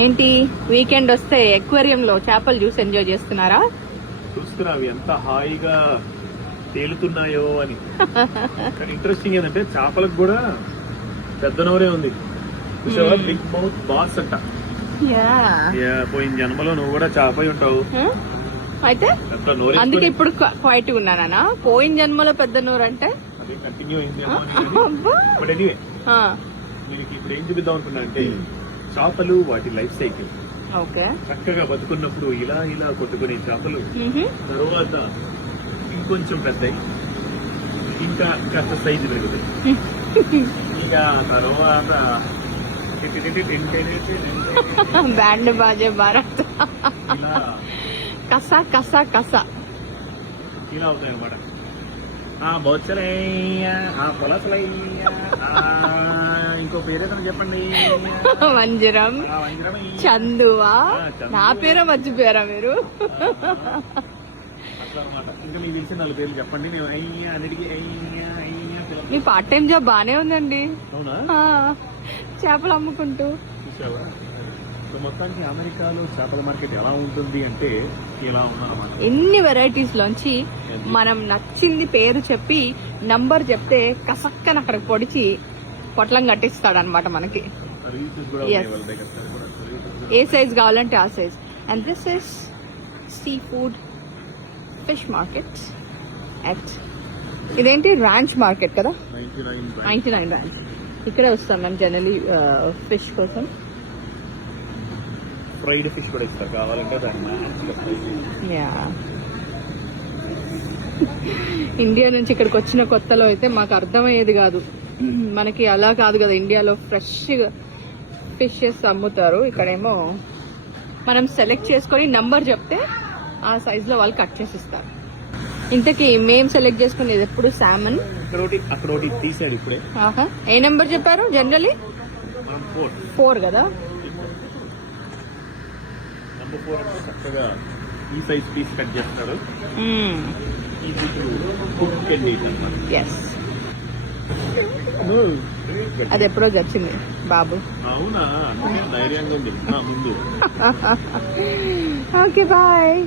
ఏంటి వీకెండ్ వస్తే ఎక్వేరియం లో చేపలు చూసి ఎంజాయ్ చేస్తున్నారా? చూస్తున్నా అవి ఎంత హాయిగా తేలుతున్నాయో అని. ఇంట్రెస్టింగ్ ఏంటంటే చేపలకు కూడా పెద్ద నోరే ఉంది. బిగ్ మౌత్ బాస్ అంట. పోయిన జన్మలో నువ్వు కూడా చేప ఉంటావు. అయితే అందుకే ఇప్పుడు క్వైట్ ఉన్నానా? పోయిన జన్మలో పెద్ద నోరు అంటే కంటిన్యూ అయిందేమో. మీకు ఇప్పుడు ఏం చూపిద్దాం అనుకున్నా అంటే చేపలు వాటి లైఫ్ సైకిల్. చక్కగా బతుకున్నప్పుడు ఇలా ఇలా కొట్టుకునే చేపలు తర్వాత ఇంకొంచెం పెద్దయి, ఇంకా కాస్త సైజు పెరుగుతాయి. ఇంకా తర్వాత బ్యాండ్ బాజే భారత్ కసా కసా కసా ఇలా అవుతాయి అన్నమాట. బొచ్చలయ్యా, ఇంకో పేరేదో చెప్పండి. వంజరం, చందువా, నా పేరే మర్చిపోయారా మీరు? ఇంకా మీకు తెలిసిన 4 పేర్లు చెప్పండి. నేను అన్నిటికీ మీ పార్ట్ టైం జాబ్ బానే ఉందండి. అవునా? చేపలు అమ్ముకుంటూ. చూసావా? మొత్తానికి అమెరికాలో చేపల మార్కెట్ ఎలా ఉంటుంది అంటే ఇలా ఉన్నమాట. ఎన్ని వెరైటీస్ లోంచి మనం నచ్చింది పేరు చెప్పి నంబర్ చెప్తే కసక్కన అక్కడికి పొడిచి పొట్లం కట్టిస్తాడనమాట మనకి. ఏ సైజ్ కావాలంటే ఆ size. And this is sea food fish market at ఇదేంటి రాంచ్ మార్కెట్ కదా, 99 రాంచ్. ఇక్కడే వస్తాం మేము జనరలీ ఫిష్ కోసం. ఫ్రైడ్ ఫిష్ కూడా ఇస్తారు కావాలంటే. ఇండియా నుంచి ఇక్కడికి వచ్చిన కొత్తలో అయితే మాకు అర్థమయ్యేది కాదు. మనకి అలా కాదు కదా, ఇండియాలో ఫ్రెష్ ఫిషెస్ అమ్ముతారు. ఇక్కడేమో మనం సెలెక్ట్ చేసుకొని నంబర్ చెప్తే ఆ సైజ్ లో వాళ్ళు కట్ చేసి ఇస్తారు. ఇంతకీ మేము సెలెక్ట్ చేసుకునేది ఎప్పుడు సామన్. అక్కడ తీసాడు ఇప్పుడే. ఏ నెంబర్ చెప్పారు? జనరలీ 4 కదా. చక్కగా ఈ సైజ్ పీస్ కట్ చేస్తాడు. అది ఎప్పుడో వచ్చింది బాబు. అవునా? ధైర్యంగా ఉంది ముందు. Okay bye.